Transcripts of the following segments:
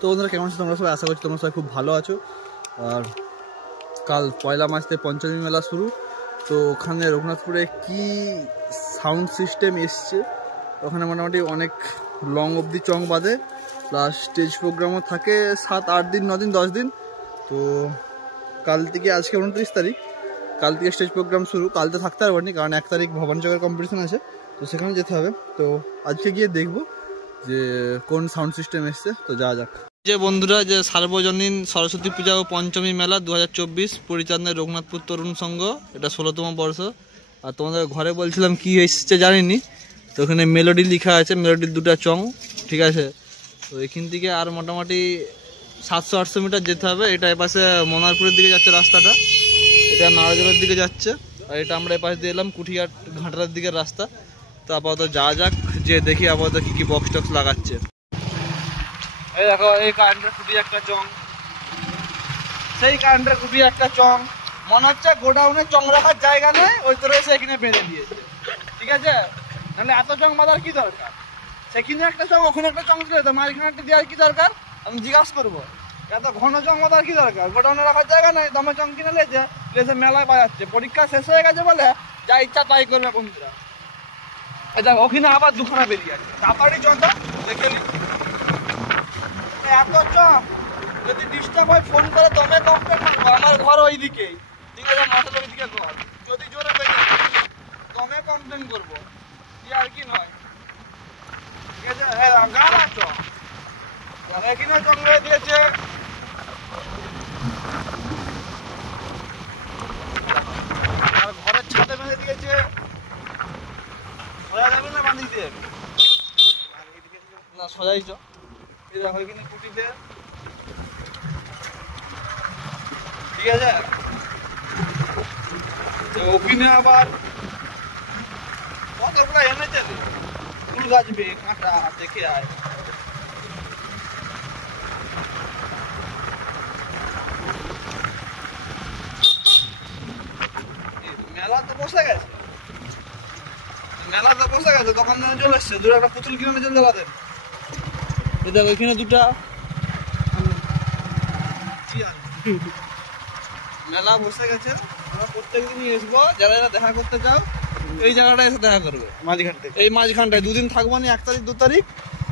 তো বন্ধুরা কেমন আছো তোমরা সবাই? আশা করছি তোমরা সবাই খুব ভালো আছো। আর কাল পয়লা মাস থেকে পঞ্চমী মেলা শুরু। তো ওখানে রঘুনাথপুরে কি সাউন্ড সিস্টেম এসছে, ওখানে মোটামুটি অনেক লং অবধি চং বাঁধে, প্লাস স্টেজ প্রোগ্রামও থাকে 7-8 দিন 9 দিন 10 দিন। তো কাল থেকে, আজকে 29 তারিখ, কাল থেকে স্টেজ প্রোগ্রাম শুরু। কাল তো থাকতে পারবনি কারণ 1 তারিখ ভবানী চকের কম্পিটিশন আছে, তো সেখানে যেতে হবে। তো আজকে গিয়ে দেখবো যে কোন সাউন্ড সিস্টেম এসছে। তো যাওয়া যাক। যে বন্ধুরা, যে সার্বজনীন সরস্বতী পূজা ও পঞ্চমী মেলা 2024 পরিচালনায় রঘুনাথপুর তরুণ সংঘ, এটা 16তম বর্ষ। আর তোমাদের ঘরে বলছিলাম কি এসছে জানিনি, তো ওখানে মেলোডি লেখা আছে, মেলোডির 2টা চং, ঠিক আছে। তো এখান থেকে আর মোটামুটি 700-800 মিটার যেতে হবে। এটা এপাশে মনারপুরের দিকে যাচ্ছে রাস্তাটা, এটা নারাজলের দিকে যাচ্ছে, আর এটা আমরা এপাশ দিয়ে এলাম কুঠিয়াট ঘাটার দিকের রাস্তা। তো আপাতত যাওয়া যাক, যে দেখি আপাতত কী কী বক্স টক্স লাগাচ্ছে। এই দেখো, এই কারেন্টের খুবই একটা চং, সেই কারেন্টের খুবই একটা চং, মনে হচ্ছে গোডাউনে চং রাখার জায়গা নেই, ওই তোর এসে এখানে বেঁধে দিয়েছে, ঠিক আছে। নাহলে এত চং বাঁধার কি দরকার? সেখানে একটা চং, ওখানে একটা চং ছিল, তো মাঝখানে একটা দেওয়ার কি দরকার? আমি জিজ্ঞাসা করবো, এত ঘন চং বাঁধার কি দরকার? গোডাউনে রাখার জায়গা নেই, দমে চং কিনে লেজে মেলায় বাজাচ্ছে। পরীক্ষা শেষ হয়ে গেছে বলে যা ইচ্ছা তাই করবে বন্ধুরা। এটা ওখানে আবার দুখানা বেরিয়ে আছে, তাড়াতাড়ি চংটা দেখে নি। এত চক যদি ডিস্টার্ব হয় ফোন করে দমে কমপ্লেন করবো। আমার ঘর ওইদিকে, ঠিক আছে, মাথার ওইদিকে ঘর, যদি জোরে বেরিয়ে দমে কমপ্লেন করবো, কি আর কি নয়, ঠিক আছে। গান আছো এখানেও চং মেরে দিয়েছে। আর ঘরের ছাদে মেরে দিয়েছে, সোজা যাবে না বাঁধিতে না, সোজাই চ। ওইখানে কুটিতে, ঠিক আছে। ওখানে আবার কতগুলো এনেছে, ফুল গাছবে কাঁটা দেখে আয়। মেলা তো বসে গেছে, মেলা তো বসে গেছে, দোকানদার চলে এসছে, দূরে একটা পুতুল কিনে চলে জ্বালাতেন। দেখো ওইখানে 2টা মেলা বসে গেছে। আমরা প্রত্যেকদিনই আসবো, যারা যারা দেখা করতে চাও এই জায়গাটা এসে দেখা করবে, মাঝখানটায়। এই মাঝখানটায় 2 দিন থাকবো, না 1 তারিখ 2 তারিখ,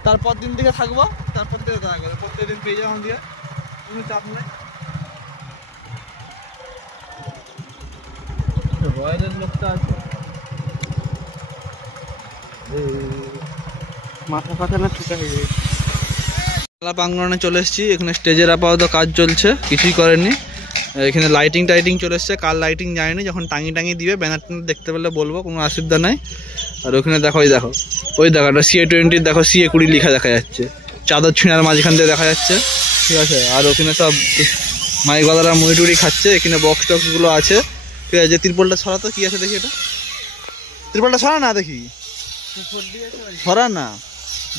তারপর দিন থেকে থাকবো, তারপর থেকে দেখা করবে। প্রত্যেকদিন পেয়ে যাবো দিয়ে, কোনো চাপ নেই। রয়্যালের লোকটা আছে, মাথা ফাটা না ঠুকা হয়ে যায়। মেলা প্রাঙ্গণে চলে এসেছি, এখানে স্টেজের আপাতত কাজ চলছে, কিছুই করেনি। এখানে লাইটিং টাইটিং চলে এসছে, কাল লাইটিং যায়নি, যখন টাঙিয়ে দিবে ব্যানার ট্যানার দেখতে পেলে বলবো, কোনো অসুবিধা নাই। আর ওখানে দেখো, ওই দেখো, ওই দেখো একটা CA20 দেখো, CA20 লেখা দেখা যাচ্ছে, চাদর ছিঁড়ার মাঝখান দিয়ে দেখা যাচ্ছে, ঠিক আছে। আর ওখানে সব মাইক গলারা মুড়ি টুড়ি খাচ্ছে, এখানে বক্স টক্স গুলো আছে, ঠিক আছে। ত্রিপলটা সরাতো, কি আছে দেখি, এটা ত্রিপলটা সরা না, দেখি সরা না,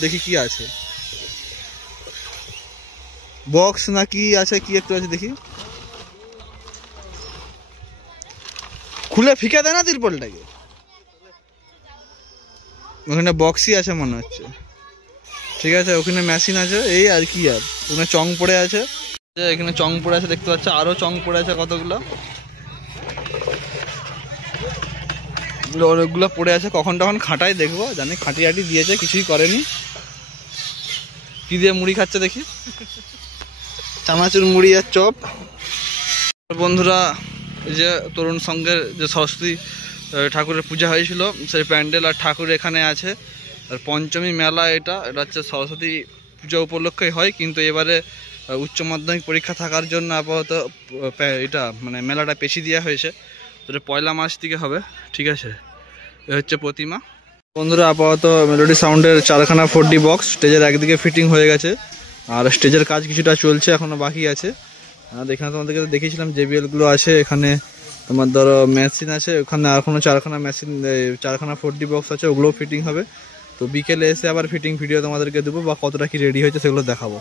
দেখি কি আছে, বক্স না কি আছে, কি একটু আছে দেখি, খুলে ফিকে দেয় না তিরপলটাকে। ওখানে বক্সই আছে মনে হচ্ছে, ঠিক আছে। ওখানে মেশিন আছে, এই আর কি, আর ওখানে চং পড়ে আছে, এখানে চং পড়ে আছে দেখতে পাচ্ছ, আরো চং পড়ে আছে কতগুলো, অনেকগুলো পড়ে আছে। কখন তখন খাটাই দেখবো, জানি খাটি আটি দিয়েছে, কিছুই করেনি। কি দিয়ে মুড়ি খাচ্ছে দেখি, চানাচুর মুড়ি আর চপ। বন্ধুরা, এই যে তরুণ সংঘের যে সরস্বতী ঠাকুরের পূজা হয়েছিল, সেই প্যান্ডেল আর ঠাকুর এখানে আছে। আর পঞ্চমী মেলা, এটা হচ্ছে সরস্বতী পূজা উপলক্ষে হয়, কিন্তু এবারে উচ্চ মাধ্যমিক পরীক্ষা থাকার জন্য আপাতত এটা মানে মেলাটা পেছিয়ে দেওয়া হয়েছে। তো পয়লা মাস থেকে হবে, ঠিক আছে। এ হচ্ছে প্রতিমা। বন্ধুরা, আপাতত মেলোডি সাউন্ডের 4খানা 4D বক্স স্টেজের একদিকে ফিটিং হয়ে গেছে, আর স্টেজের কাজ কিছুটা চলছে, এখনো বাকি আছে। আর এখানে তোমাদেরকে দেখিয়েছিলাম JBL গুলো আছে, এখানে তোমার ধরো মেশিন আছে, ওখানে এখনো 4খানা মেশিন, 4খানা 4D বক্স আছে, ওগুলোও ফিটিং হবে। তো বিকেলে এসে আবার ফিটিং ভিডিও তোমাদেরকে দেবো, বা কতটা কি রেডি হয়েছে সেগুলো দেখাবো।